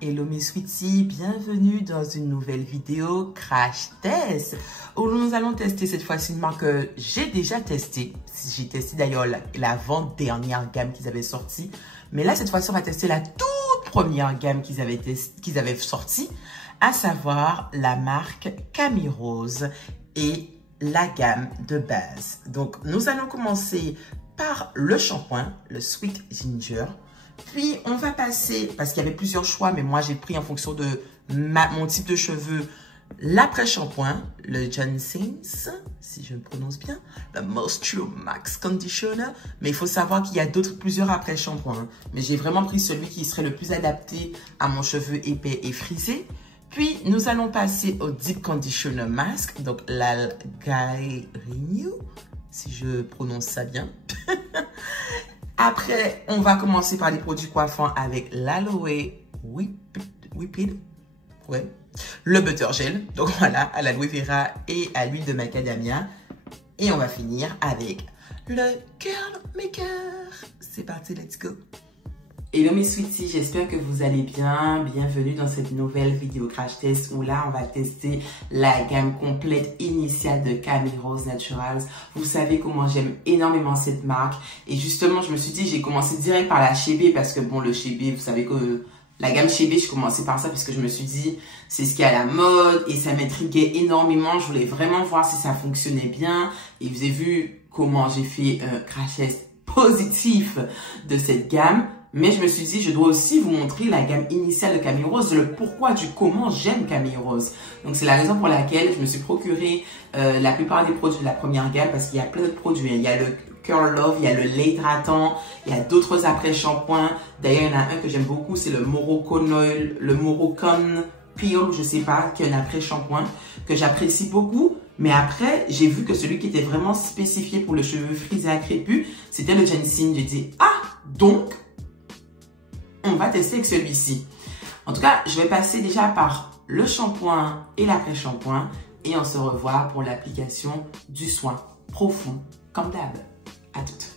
Hello mes sweeties, bienvenue dans une nouvelle vidéo crash test où nous allons tester cette fois-ci une marque que j'ai déjà testée. J'ai testé d'ailleurs l'avant-dernière gamme qu'ils avaient sortie. Mais là, cette fois-ci, on va tester la toute première gamme qu'ils avaient sortie, à savoir la marque Camille Rose et la gamme de base. Donc, nous allons commencer par le shampoing, le Sweet Ginger. Puis, on va passer, parce qu'il y avait plusieurs choix, mais moi, j'ai pris en fonction de mon type de cheveux, l'après-shampoing, le Johnson's, si je le prononce bien, le Moisture Max Conditioner. Mais il faut savoir qu'il y a plusieurs après-shampoings. Mais j'ai vraiment pris celui qui serait le plus adapté à mon cheveu épais et frisé. Puis, nous allons passer au Deep Conditioner Mask, donc l'Algae Renew, si je prononce ça bien. Après, on va commencer par les produits coiffants avec l'Aloe Whipped, ouais, le Butter Gel, donc voilà, à l'aloe vera et à l'huile de macadamia. Et on va finir avec le Curl Maker. C'est parti, let's go. Hello mes sweeties, j'espère que vous allez bien. Bienvenue dans cette nouvelle vidéo crash test où là on va tester la gamme complète initiale de Camille Rose Naturals. Vous savez comment j'aime énormément cette marque et justement je me suis dit j'ai commencé direct par la Chébé parce que bon le Chébé, vous savez que la gamme Chébé, je commençais par ça puisque je me suis dit c'est ce qui est à la mode et ça m'intriguait énormément. Je voulais vraiment voir si ça fonctionnait bien et vous avez vu comment j'ai fait un crash test positif de cette gamme. Mais je me suis dit, je dois aussi vous montrer la gamme initiale de Camille Rose, le pourquoi du comment j'aime Camille Rose. Donc, c'est la raison pour laquelle je me suis procuré la plupart des produits de la première gamme parce qu'il y a plein de produits. Il y a le Curl Love, il y a le lait hydratant, il y a d'autres après-shampoings. D'ailleurs, il y en a un que j'aime beaucoup, c'est le Moroccan Oil, le Moroccan Peel, je sais pas, qui est un après-shampoing que j'apprécie beaucoup. Mais après, j'ai vu que celui qui était vraiment spécifié pour le cheveu frisé à crépus, c'était le Ginseng. J'ai dit, ah, donc, on va tester avec celui-ci. En tout cas, je vais passer déjà par le shampoing et l'après-shampoing et on se revoit pour l'application du soin profond, comme d'hab. À toutes.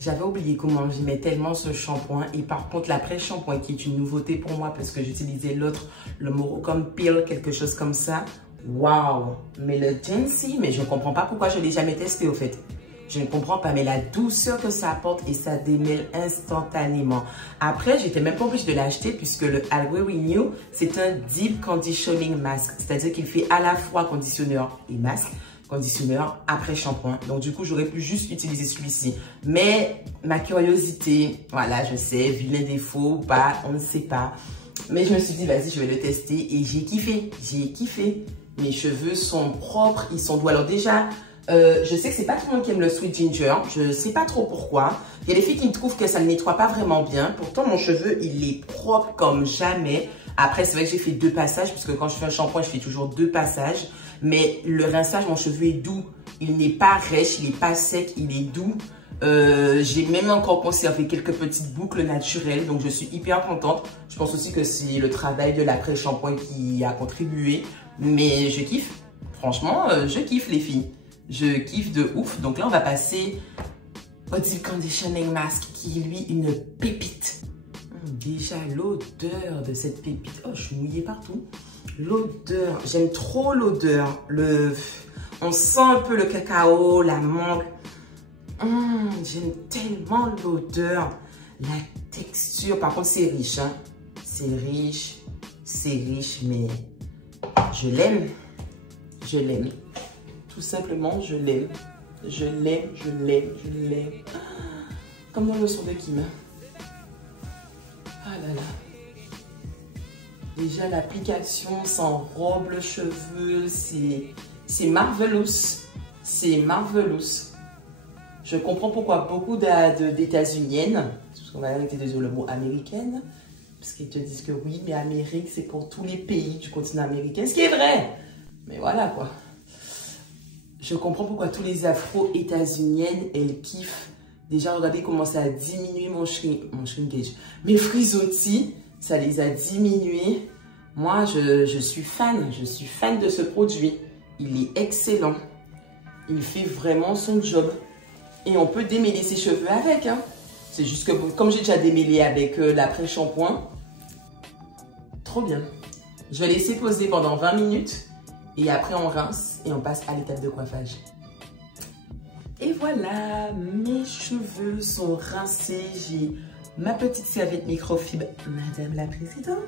J'avais oublié comment j'aimais tellement ce shampoing et par contre l'après-shampoing qui est une nouveauté pour moi parce que j'utilisais l'autre, le Moroccan Peel, quelque chose comme ça. Waouh! Mais le Ginseng, mais je ne comprends pas pourquoi je ne l'ai jamais testé au fait. Je ne comprends pas, mais la douceur que ça apporte et ça démêle instantanément. Après, j'étais même pas obligée de l'acheter puisque le Algae Renew, c'est un Deep Conditioning Mask. C'est-à-dire qu'il fait à la fois conditionneur et masque, conditionneur après shampoing. Donc, du coup, j'aurais pu juste utiliser celui-ci. Mais ma curiosité, voilà, je sais, vilain défaut ou pas, on ne sait pas. Mais je me suis dit, vas-y, je vais le tester et j'ai kiffé. J'ai kiffé. Mes cheveux sont propres, ils sont doux. Alors déjà, je sais que c'est pas tout le monde qui aime le Sweet Ginger. Je sais pas trop pourquoi. Il y a des filles qui me trouvent que ça ne nettoie pas vraiment bien. Pourtant, mon cheveu, il est propre comme jamais. Après, c'est vrai que j'ai fait 2 passages, puisque quand je fais un shampoing, je fais toujours 2 passages. Mais le rinçage, mon cheveu est doux. Il n'est pas rêche, il n'est pas sec, il est doux. J'ai même encore conservé quelques petites boucles naturelles, donc je suis hyper contente. Je pense aussi que c'est le travail de l'après-shampoing qui a contribué. Mais je kiffe. Franchement, je kiffe les filles. Je kiffe de ouf. Donc là, on va passer au Deep Conditioning Mask qui est lui une pépite. Déjà, l'odeur de cette pépite. Oh, je suis mouillée partout. L'odeur, j'aime trop l'odeur. On sent un peu le cacao, la mangue. J'aime tellement l'odeur. La texture, par contre, c'est riche. Hein. C'est riche, mais je l'aime. Je l'aime. Tout simplement, je l'aime. Je l'aime, je l'aime, je l'aime. Comme dans le son de Kim. Ah là là. Déjà, l'application s'enrobe le cheveu. C'est marvelous. C'est marvelous. Je comprends pourquoi beaucoup d'États-Uniennes, parce qu'on va arrêter de dire le mot américaine, parce qu'ils te disent que oui, mais Amérique, c'est pour tous les pays du continent américain, ce qui est vrai. Mais voilà quoi. Je comprends pourquoi tous les afro-états-uniennes, elles kiffent. Déjà, regardez comment ça a diminué mon shrinkage. Mes frisottis, ça les a diminués. Moi, je suis fan. Je suis fan de ce produit. Il est excellent. Il fait vraiment son job. Et on peut démêler ses cheveux avec. Hein. C'est juste que, comme j'ai déjà démêlé avec l'après-shampoing, trop bien. Je vais laisser poser pendant 20 minutes. Et après, on rince et on passe à l'étape de coiffage. Et voilà, mes cheveux sont rincés. J'ai ma petite serviette microfibre, Madame la Présidente,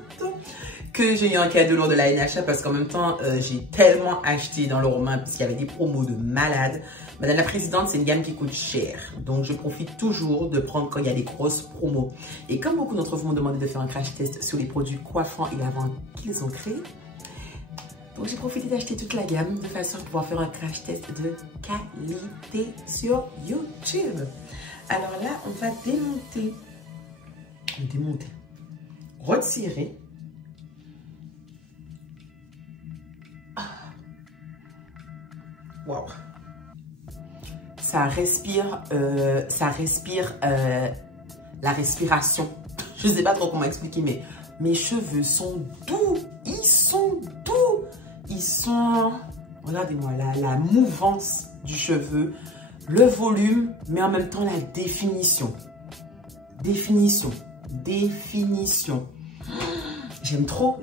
que j'ai eu en cadeau lors de la NHA parce qu'en même temps, j'ai tellement acheté dans le Romain puisqu'il y avait des promos de malade. Madame la Présidente, c'est une gamme qui coûte cher. Donc, je profite toujours de prendre quand il y a des grosses promos. Et comme beaucoup d'entre vous m'ont demandé de faire un crash test sur les produits coiffants et lavants qu'ils ont créés, donc j'ai profité d'acheter toute la gamme de façon à pouvoir faire un crash test de qualité sur YouTube. Alors là, on va démonter, retirer. Waouh. Ça respire la respiration. Je ne sais pas trop comment expliquer, mais mes cheveux sont doux. Ils sont doux. Ils sont... Regardez-moi la mouvance du cheveu, le volume, mais en même temps la définition. Définition. J'aime trop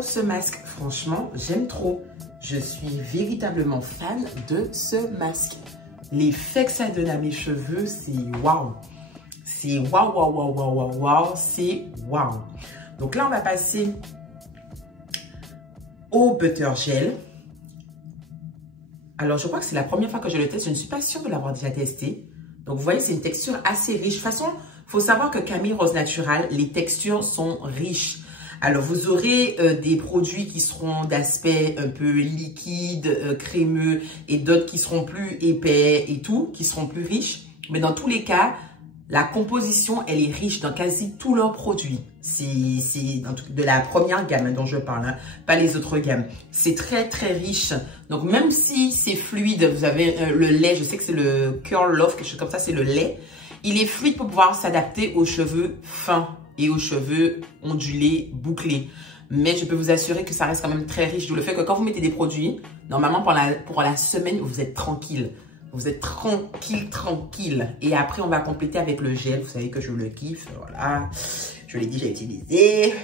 ce masque. Franchement, j'aime trop. Je suis véritablement fan de ce masque. L'effet que ça donne à mes cheveux, c'est waouh. C'est waouh, c'est waouh. Donc là, on va passer au butter gel. Alors, je crois que c'est la première fois que je le teste. Je ne suis pas sûre de l'avoir déjà testé. Donc, vous voyez, c'est une texture assez riche. De toute façon, il faut savoir que Camille Rose Natural, les textures sont riches. Alors, vous aurez des produits qui seront d'aspect un peu liquide, crémeux, et d'autres qui seront plus épais et tout, qui seront plus riches. Mais dans tous les cas, la composition, elle est riche dans quasi tous leurs produits. C'est de la première gamme dont je parle, hein, pas les autres gammes. C'est très, très riche. Donc, même si c'est fluide, vous avez le lait, je sais que c'est le Curl Love, quelque chose comme ça, c'est le lait. Il est fluide pour pouvoir s'adapter aux cheveux fins et aux cheveux ondulés, bouclés. Mais je peux vous assurer que ça reste quand même très riche. D'où le fait que quand vous mettez des produits, normalement, pour la semaine, vous êtes tranquille. Vous êtes tranquille. Et après, on va compléter avec le gel. Vous savez que je le kiffe. Voilà. Je l'ai déjà utilisé.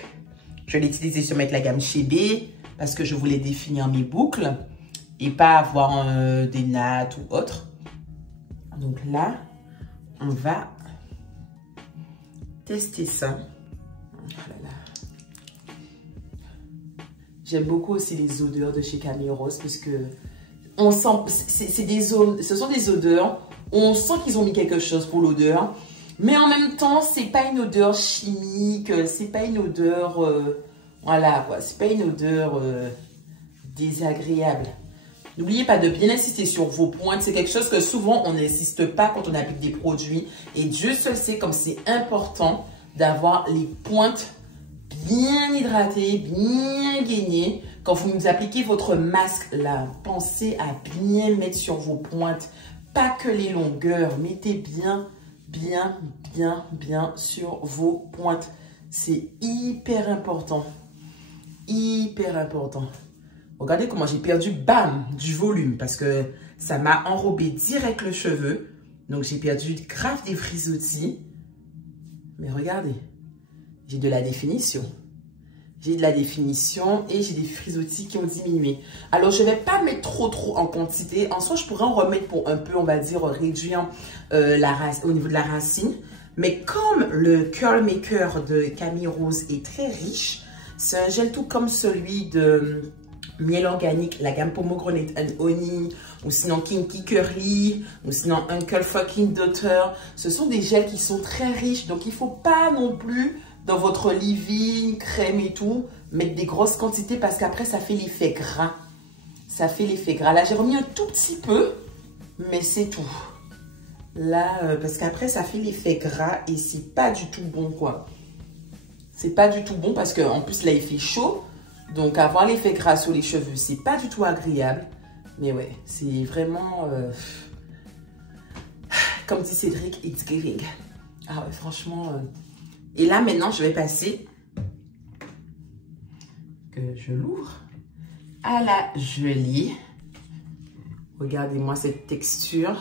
Je l'ai utilisé sur la gamme Chébé parce que je voulais définir mes boucles et pas avoir des nattes ou autre. Donc là, on va tester ça. Oh là là. J'aime beaucoup aussi les odeurs de chez Camille Rose parce que on sent, ce sont des odeurs, on sent qu'ils ont mis quelque chose pour l'odeur, mais en même temps, c'est pas une odeur chimique, c'est pas une odeur, voilà quoi, c'est pas une odeur désagréable. N'oubliez pas de bien insister sur vos pointes, c'est quelque chose que souvent on n'insiste pas quand on applique des produits, et Dieu seul sait comme c'est important d'avoir les pointes bien hydratées, bien gainées. Quand vous appliquez votre masque là, pensez à bien mettre sur vos pointes, pas que les longueurs, mettez bien sur vos pointes. C'est hyper important, hyper important. Regardez comment j'ai perdu, bam, du volume parce que ça m'a enrobé direct le cheveu. Donc j'ai perdu grave des frisottis. Mais regardez, j'ai de la définition. J'ai de la définition et j'ai des frisottis qui ont diminué. Alors, je ne vais pas mettre trop en quantité. En soi, je pourrais en remettre pour un peu, on va dire, réduire au niveau de la racine. Mais comme le Curl Maker de Camille Rose est très riche, c'est un gel tout comme celui de Miel Organique, la gamme Pomegranate and Honey, ou sinon Kinky Curly, ou sinon Uncle Fucking Daughter. Ce sont des gels qui sont très riches, donc il ne faut pas non plus dans votre leave-in, crème et tout, mettre des grosses quantités parce qu'après, ça fait l'effet gras. Ça fait l'effet gras. Là, j'ai remis un tout petit peu, mais c'est tout. Là, parce qu'après, ça fait l'effet gras et c'est pas du tout bon, quoi. C'est pas du tout bon parce qu'en plus, là, il fait chaud. Donc, avoir l'effet gras sur les cheveux, c'est pas du tout agréable. Mais ouais, c'est vraiment... comme dit Cédric, it's giving. Ah ouais, franchement... Et là, maintenant, je vais passer... Que je l'ouvre. À la gelée. Regardez-moi cette texture.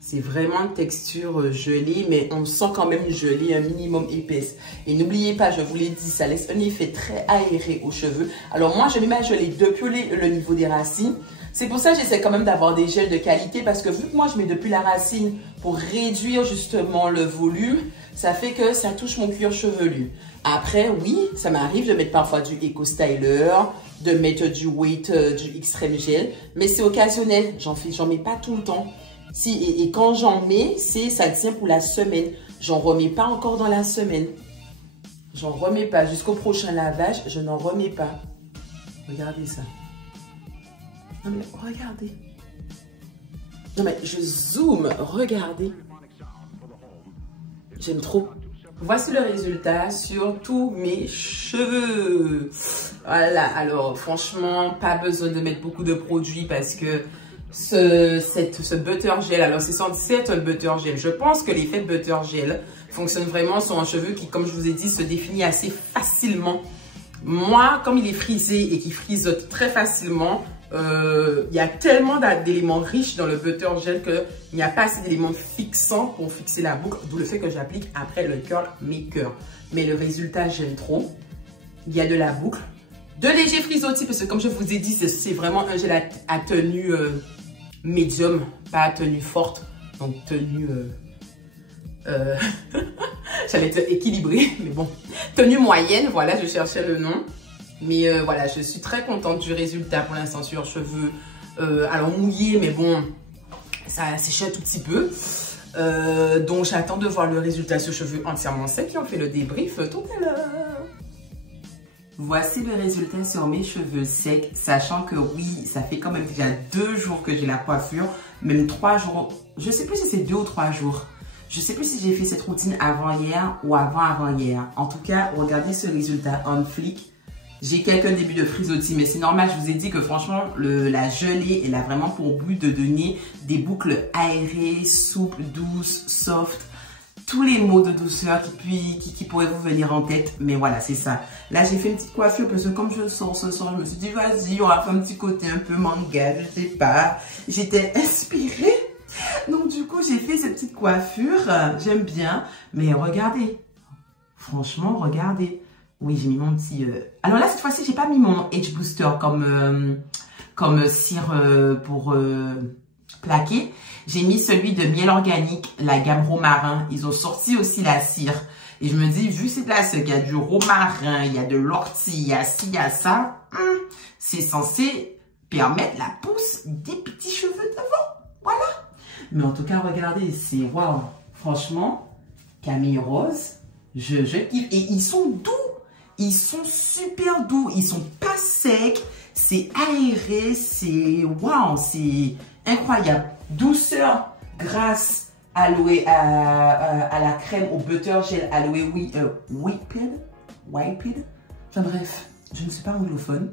C'est vraiment une texture gelée, mais on sent quand même une gelée un minimum épaisse. Et n'oubliez pas, je vous l'ai dit, ça laisse un effet très aéré aux cheveux. Alors moi, je mets ma gelée depuis le niveau des racines. C'est pour ça que j'essaie quand même d'avoir des gels de qualité, parce que vu que moi, je mets depuis la racine pour réduire justement le volume, ça fait que ça touche mon cuir chevelu. Après, oui, ça m'arrive de mettre parfois du Eco Styler, de mettre du Weight, du Extreme Gel, mais c'est occasionnel. J'en mets pas tout le temps. Si, et quand j'en mets, ça tient pour la semaine. J'en remets pas encore dans la semaine. J'en remets pas. Jusqu'au prochain lavage, je n'en remets pas. Regardez ça. Non mais regardez. Non mais je zoome. Regardez. J'aime trop. Voici le résultat sur tous mes cheveux. Voilà. Alors franchement, pas besoin de mettre beaucoup de produits parce que ce butter gel, alors c'est censé être un butter gel. Je pense que l'effet de butter gel fonctionne vraiment sur un cheveu qui, comme je vous ai dit, se définit assez facilement. Moi, comme il est frisé et qu'il frisote très facilement, il y a tellement d'éléments riches dans le butter gel qu'il n'y a pas assez d'éléments fixants pour fixer la boucle, d'où le fait que j'applique après le curl maker. Mais le résultat, j'aime trop. Il y a de la boucle, de légers frisottis, parce que comme je vous ai dit, c'est vraiment un gel à tenue médium, pas à tenue forte, donc tenue, j'allais dire équilibrée, mais bon, tenue moyenne, voilà, je cherchais le nom. Mais voilà, je suis très contente du résultat pour l'instant sur cheveux, alors mouillés, mais bon, ça a séché un tout petit peu. Donc j'attends de voir le résultat sur cheveux entièrement secs et on fait le débrief tout à l'heure. Voici le résultat sur mes cheveux secs, sachant que oui, ça fait quand même déjà 2 jours que j'ai la coiffure, même 3 jours, je sais plus si c'est 2 ou 3 jours. Je sais plus si j'ai fait cette routine avant-hier ou avant-avant-hier. En tout cas, regardez ce résultat on flic. J'ai quelques débuts de frisottis, mais c'est normal, je vous ai dit que franchement, la gelée, elle a vraiment pour but de donner des boucles aérées, souples, douces, soft. Tous les mots de douceur qui pourraient vous venir en tête. Mais voilà, c'est ça. Là, j'ai fait une petite coiffure parce que comme je sors ce soir, je me suis dit, vas-y, on va faire un petit côté un peu manga, je sais pas. J'étais inspirée. Donc, du coup, j'ai fait cette petite coiffure. J'aime bien. Mais regardez. Franchement, regardez. Oui, j'ai mis mon petit... Alors là, cette fois-ci, j'ai pas mis mon Age Booster comme cire pour plaquer. J'ai mis celui de miel organique, la gamme romarin. Ils ont sorti aussi la cire. Et je me dis, vu c'est de la cire, il y a du romarin, il y a de l'ortie, il y a ci, il y a ça. C'est censé permettre la pousse des petits cheveux devant. Voilà. Mais en tout cas, regardez, c'est waouh. Franchement, Camille Rose, je kiffe. Et ils sont doux. Ils sont super doux. Ils sont pas secs. C'est aéré. C'est waouh. C'est incroyable. Douceur grâce à la crème au butter gel aloe whipped. Enfin bref, je ne suis pas anglophone.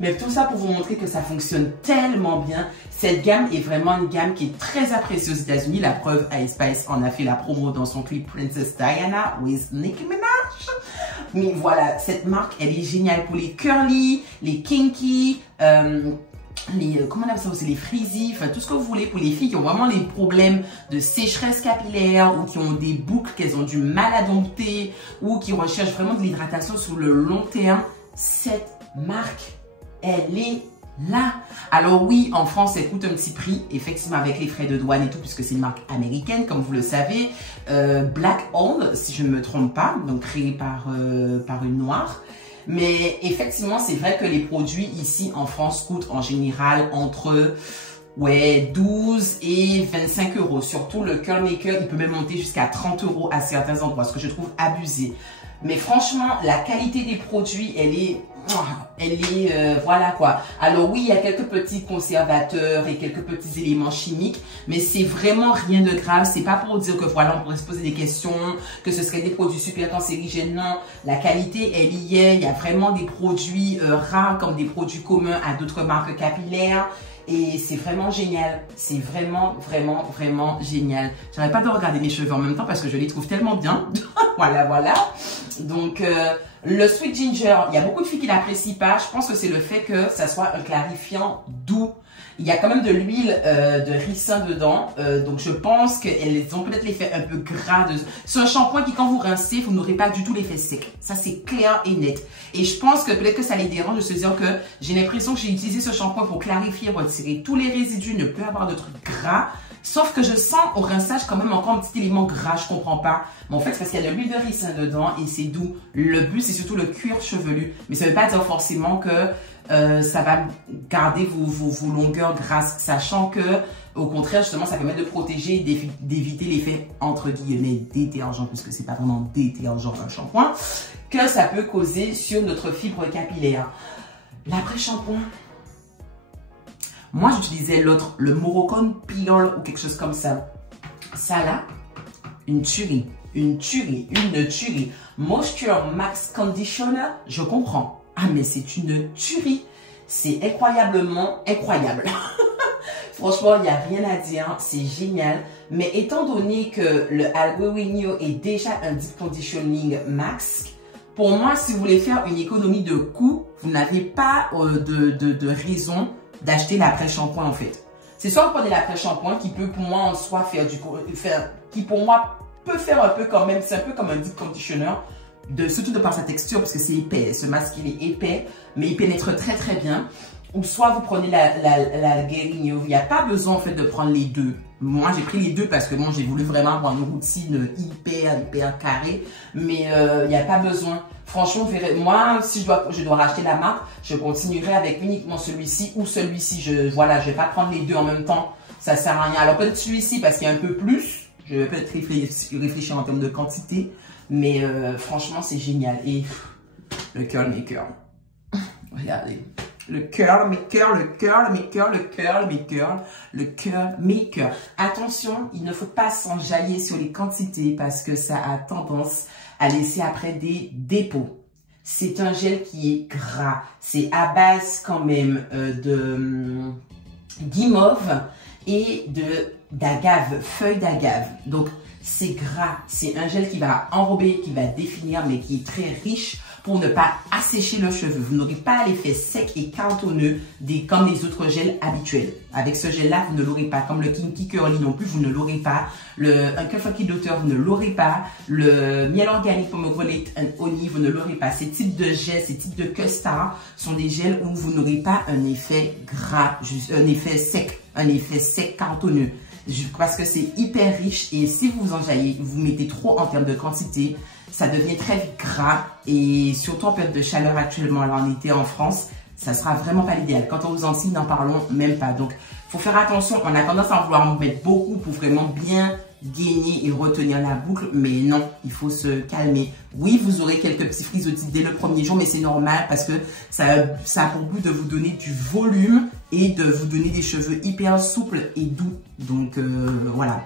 Mais tout ça pour vous montrer que ça fonctionne tellement bien. Cette gamme est vraiment une gamme qui est très appréciée aux États-Unis. La preuve, Ice Spice en a fait la promo dans son clip Princess Diana with Nicki Minaj. Mais voilà, cette marque, elle est géniale pour les curly, les kinky, comment on appelle ça aussi, les frizzy, enfin tout ce que vous voulez pour les filles qui ont vraiment les problèmes de sécheresse capillaire ou qui ont des boucles qu'elles ont du mal à dompter ou qui recherchent vraiment de l'hydratation sur le long terme. Cette marque, elle est là. Alors oui, en France, elle coûte un petit prix, effectivement avec les frais de douane et tout, puisque c'est une marque américaine, comme vous le savez. Black owned, si je ne me trompe pas, donc créée par une noire. Mais effectivement, c'est vrai que les produits ici en France coûtent en général entre 12 et 25 euros. Surtout le curl maker, il peut même monter jusqu'à 30 euros à certains endroits, ce que je trouve abusé. Mais franchement, la qualité des produits, elle est elle est, voilà quoi. Alors oui, il y a quelques petits conservateurs et quelques petits éléments chimiques, mais c'est vraiment rien de grave. C'est pas pour dire que voilà, on pourrait se poser des questions, que ce serait des produits super cancérigènes. Non, la qualité, elle y est. Il y a vraiment des produits rares comme des produits communs à d'autres marques capillaires. Et c'est vraiment génial. C'est vraiment, vraiment, vraiment génial. J'arrête pas de regarder mes cheveux en même temps parce que je les trouve tellement bien. Voilà, voilà. Donc, le Sweet Ginger, il y a beaucoup de filles qui l'apprécient pas. Je pense que c'est le fait que ça soit un clarifiant doux. Il y a quand même de l'huile de ricin dedans. Donc, je pense qu'elles ont peut-être l'effet un peu gras. C'est un shampoing qui, quand vous rincez, vous n'aurez pas du tout l'effet sec. Ça, c'est clair et net. Et je pense que peut-être que ça les dérange de se dire que j'ai l'impression que j'ai utilisé ce shampoing pour clarifier, retirer tous les résidus, ne plus avoir de trucs gras. Sauf que je sens au rinçage quand même encore un petit élément gras, je comprends pas. Mais en fait, c'est parce qu'il y a de l'huile de ricin dedans et c'est doux. Le but, c'est surtout le cuir chevelu. Mais ça veut pas dire forcément que ça va garder vos longueurs grasses, sachant que, au contraire, justement, ça permet de protéger et d'éviter l'effet, entre guillemets, détergent, puisque c'est pas vraiment détergent un shampoing, que ça peut causer sur notre fibre capillaire. L'après-shampoing. Moi, j'utilisais l'autre, le Moroccan Peel ou quelque chose comme ça. Ça là, une tuerie, une tuerie, une tuerie. Moisture Max Conditioner, je comprends. Ah, mais c'est une tuerie. C'est incroyablement incroyable. Franchement, il n'y a rien à dire. C'est génial. Mais étant donné que le Algoinio est déjà un Deep Conditioning Max, pour moi, si vous voulez faire une économie de coût, vous n'avez pas de raison d'acheter l'après-shampoing en fait. C'est soit vous prenez l'après-shampoing qui peut pour moi en soi qui pour moi peut faire un peu quand même, c'est un peu comme un deep conditioner, surtout de par sa texture parce que c'est épais, ce masque il est épais, mais il pénètre très très bien. Ou soit vous prenez la Guerigno, il n'y a pas besoin en fait de prendre les deux. Moi j'ai pris les deux parce que bon j'ai voulu vraiment avoir une routine hyper carrée, mais il n'y a pas besoin. Franchement, moi, si je dois racheter la marque, je continuerai avec uniquement celui-ci ou celui-ci. Voilà, je vais pas prendre les deux en même temps. Ça sert à rien. Alors peut-être celui-ci parce qu'il y a un peu plus. Je vais peut-être réfléchir en termes de quantité. Mais franchement, c'est génial. Et le curl maker. Regardez. Le curl maker, le curl maker, le curl maker, le curl maker. Attention, il ne faut pas s'enjailler sur les quantités parce que ça a tendance à laisser après des dépôts. C'est un gel qui est gras. C'est à base quand même de guimauve et d'agave, feuille d'agave. Donc, c'est gras. C'est un gel qui va enrober, qui va définir, mais qui est très riche pour ne pas assécher le cheveu. Vous n'aurez pas l'effet sec et cantonneux comme les autres gels habituels. Avec ce gel-là, vous ne l'aurez pas. Comme le Kinky Curly non plus, vous ne l'aurez pas. Un Funky Doctor, vous ne l'aurez pas. Le miel organique pomegranate and honey, vous ne l'aurez pas. Ces types de gels, ces types de custard sont des gels où vous n'aurez pas un effet gras, un effet sec cantonneux. Parce que c'est hyper riche et si vous enjaillez, vous mettez trop en termes de quantité, ça devient très vite gras et surtout en période de chaleur actuellement, là en été en France, ça sera vraiment pas l'idéal. Quand on vous en signe, n'en parlons même pas. Donc, faut faire attention. On a tendance à vouloir en mettre beaucoup pour vraiment bien gainer et retenir la boucle, mais non, il faut se calmer. Oui, vous aurez quelques petits frisottis dès le premier jour, mais c'est normal parce que ça a pour but de vous donner du volume et de vous donner des cheveux hyper souples et doux. Donc, voilà.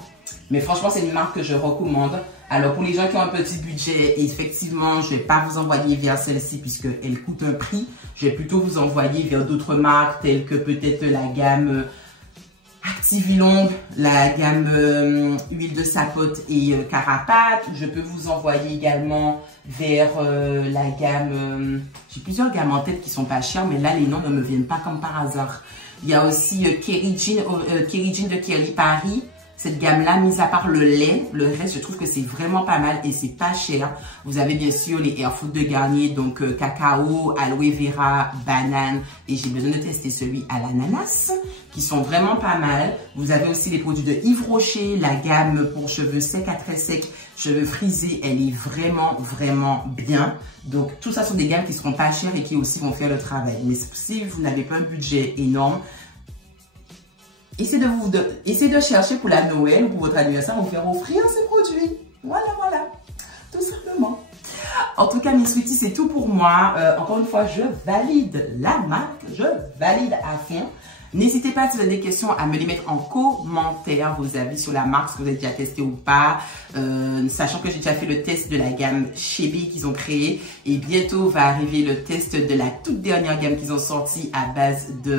Mais franchement, c'est une marque que je recommande. Alors, pour les gens qui ont un petit budget, effectivement, je ne vais pas vous envoyer vers celle-ci puisqu'elle coûte un prix. Je vais plutôt vous envoyer vers d'autres marques telles que peut-être la gamme Activilong, la gamme huile de sapote et Carapate. Je peux vous envoyer également vers la gamme... j'ai plusieurs gammes en tête qui sont pas chères, mais là, les noms ne me viennent pas comme par hasard. Il y a aussi Kerry Jean de Kerry Paris. Cette gamme-là, mis à part le lait, le reste, je trouve que c'est vraiment pas mal et c'est pas cher. Vous avez bien sûr les Air Food de Garnier, donc cacao, aloe vera, banane et j'ai besoin de tester celui à l'ananas qui sont vraiment pas mal. Vous avez aussi les produits de Yves Rocher, la gamme pour cheveux secs à très secs, cheveux frisés, elle est vraiment bien. Donc tout ça sont des gammes qui seront pas chères et qui aussi vont faire le travail. Mais si vous n'avez pas un budget énorme, essayez de chercher pour la Noël ou pour votre anniversaire, vous faire offrir ces produits. Voilà, tout simplement. En tout cas, mes sweeties, c'est tout pour moi. Encore une fois, je valide la marque. Je valide à fond. N'hésitez pas, si vous avez des questions, à me les mettre en commentaire, vos avis sur la marque, si vous avez déjà testé ou pas. Sachant que j'ai déjà fait le test de la gamme Chebby qu'ils ont créée. Et bientôt va arriver le test de la toute dernière gamme qu'ils ont sortie à base de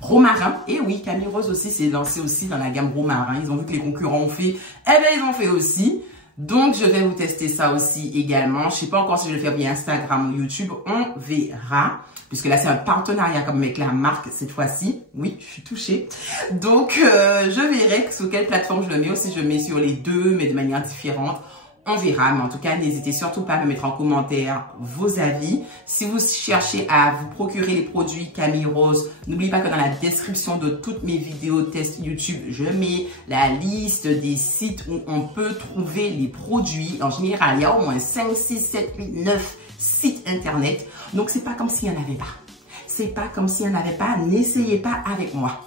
romarin. Et oui, Camille Rose aussi s'est lancé aussi dans la gamme romarin. Ils ont vu que les concurrents ont fait, eh bien ils ont fait aussi. Donc je vais vous tester ça aussi également. Je sais pas encore si je vais le faire via Instagram ou YouTube. On verra. Puisque là, c'est un partenariat comme avec la marque cette fois-ci. Oui, je suis touchée. Donc, je verrai sur quelle plateforme je le mets ou si je le mets sur les deux, mais de manière différente. On verra. Mais en tout cas, n'hésitez surtout pas à me mettre en commentaire vos avis. Si vous cherchez à vous procurer les produits Camille Rose, n'oubliez pas que dans la description de toutes mes vidéos tests YouTube, je mets la liste des sites où on peut trouver les produits. En général, il y a au moins 5, 6, 7, 8, 9 sites internet. Donc, c'est pas comme s'il n'y en avait pas. C'est pas comme s'il n'y en avait pas. N'essayez pas avec moi.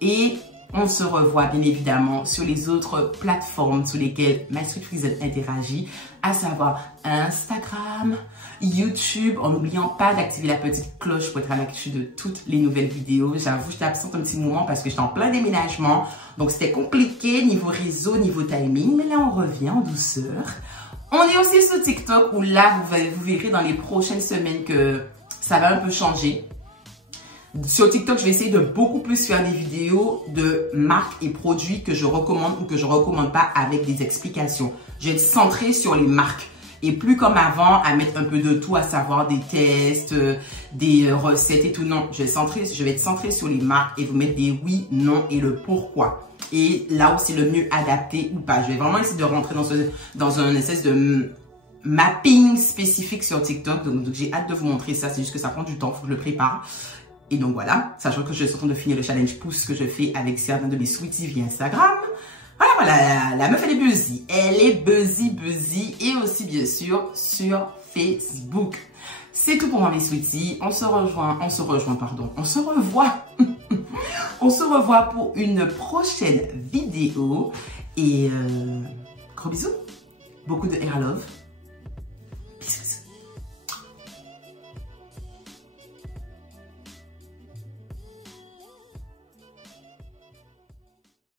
Et on se revoit bien évidemment sur les autres plateformes sur lesquelles MySweetFreezen interagit, à savoir Instagram, YouTube, en n'oubliant pas d'activer la petite cloche pour être à l'actu de toutes les nouvelles vidéos. J'avoue, j'étais absente un petit moment parce que j'étais en plein déménagement. Donc, c'était compliqué niveau réseau, niveau timing. Mais là, on revient en douceur. On est aussi sur TikTok où là, vous verrez dans les prochaines semaines que ça va un peu changer. Sur TikTok, je vais essayer de beaucoup plus faire des vidéos de marques et produits que je recommande ou que je recommande pas avec des explications. Je vais être centrée sur les marques et plus comme avant à mettre un peu de tout, à savoir des tests, des recettes et tout. Non, je vais être centrée sur les marques et vous mettre des oui, non et le pourquoi. Et là où c'est le mieux adapté ou pas. Je vais vraiment essayer de rentrer dans un espèce de mapping spécifique sur TikTok. Donc j'ai hâte de vous montrer ça. C'est juste que ça prend du temps, il faut que je le prépare. Et donc voilà, sachant que je suis en train de finir le challenge pouce que je fais avec certains de mes sweeties via Instagram. Voilà, la meuf elle est buzzy. Elle est buzzy et aussi bien sûr sur Facebook. C'est tout pour moi mes sweeties. On se revoit. On se revoit pour une prochaine vidéo. Et gros bisous. Beaucoup de air love.